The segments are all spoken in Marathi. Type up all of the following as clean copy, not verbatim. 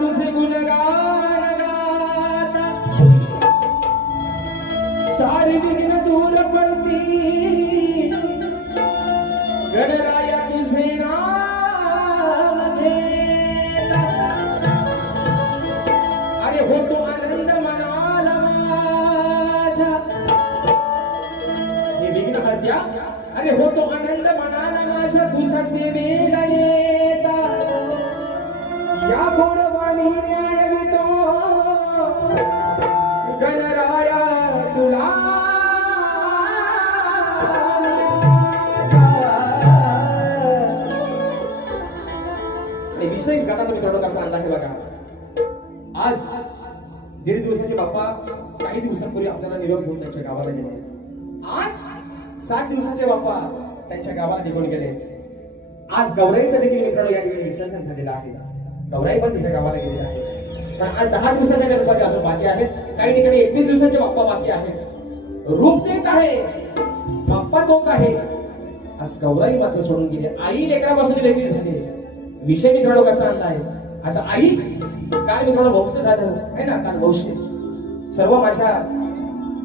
तुझे गुणगान गाता सारी विघ्न दूर पडती गणराया तुझे नाम घेता अरे होतो आनंद मनाला माझ्या हे विघ्न हत्या अरे होतो आनंद मनाला माझ्या तुझ्या सेवेला येता या गोडवाणी ज्ञानवितो गणराया तुला आणि विषय गाता तुम्ही थोडं कसा आणला हे बघा आज 1.5 दिवसाचे बाप्पा काही दिवसांपूर्वी आपल्याला निरोप घेऊन त्यांच्या गावाला गेले आज 7 दिवसाचे बाप्पा त्यांच्या गावाला निघून गेले आज गौराईचा देखील मित्रांनो या ठिकाणी विसर्जन झालेला आहे गौराई पण तिच्या गावाला गेलेली आहे पण आज 10 दिवसाच्या गणपती अजून बाकी आहेत काही ठिकाणी 21 दिवसाचे बाप्पा बाकी आहेत रूप तेच आहे बाप्पा तोच आहे आज गौराई मात्र सोडून गेली आई लेकरापासून वेगळी झाली विषय मित्रांनो कसा आणला आहे असं आई काल मित्रांनो वंश झालं आहे ना काल वंश सर्व माझ्या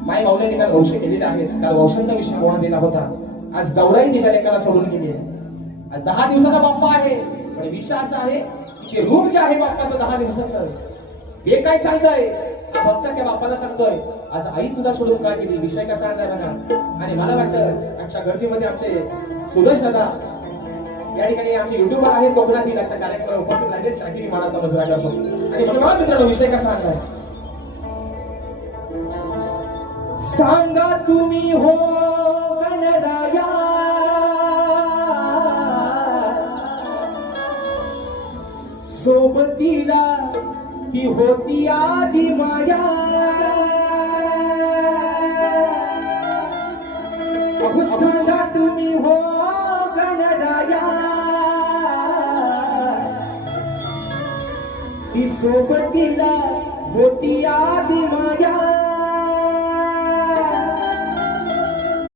माय माऊल्यांनी काल वंश केलेले आहेत काल वंशांचा विषय कोणा दिला होता आज गौराई तिच्या लेकाला सोडून गेली आहे आज 10 दिवसाचा बाप्पा आहे पण विषय असा आहे की रूप जे आहे बाप्पाचं 10 दिवसाचं हे काय सांगतोय फक्त त्या बाप्पाला सांगतोय आज आई तुला सोडून काय गेली विषय कसा आणलाय बघा आणि मला वाटतं आजच्या गर्दीमध्ये आमचे सुरेश दादा या ठिकाणी आमचे युट्यूबर आहेत कोकणातील आजच्या कार्यक्रमाला उपस्थित झाले साठी मानाचा मजरा करतो आणि मला मित्रांनो विषय कसा आणलाय सांगा तुम्ही हो गणराया सोबतीला ती होती आधी माया सांगा तुम्ही हो गणराया ती सोबतीला होती आधी माया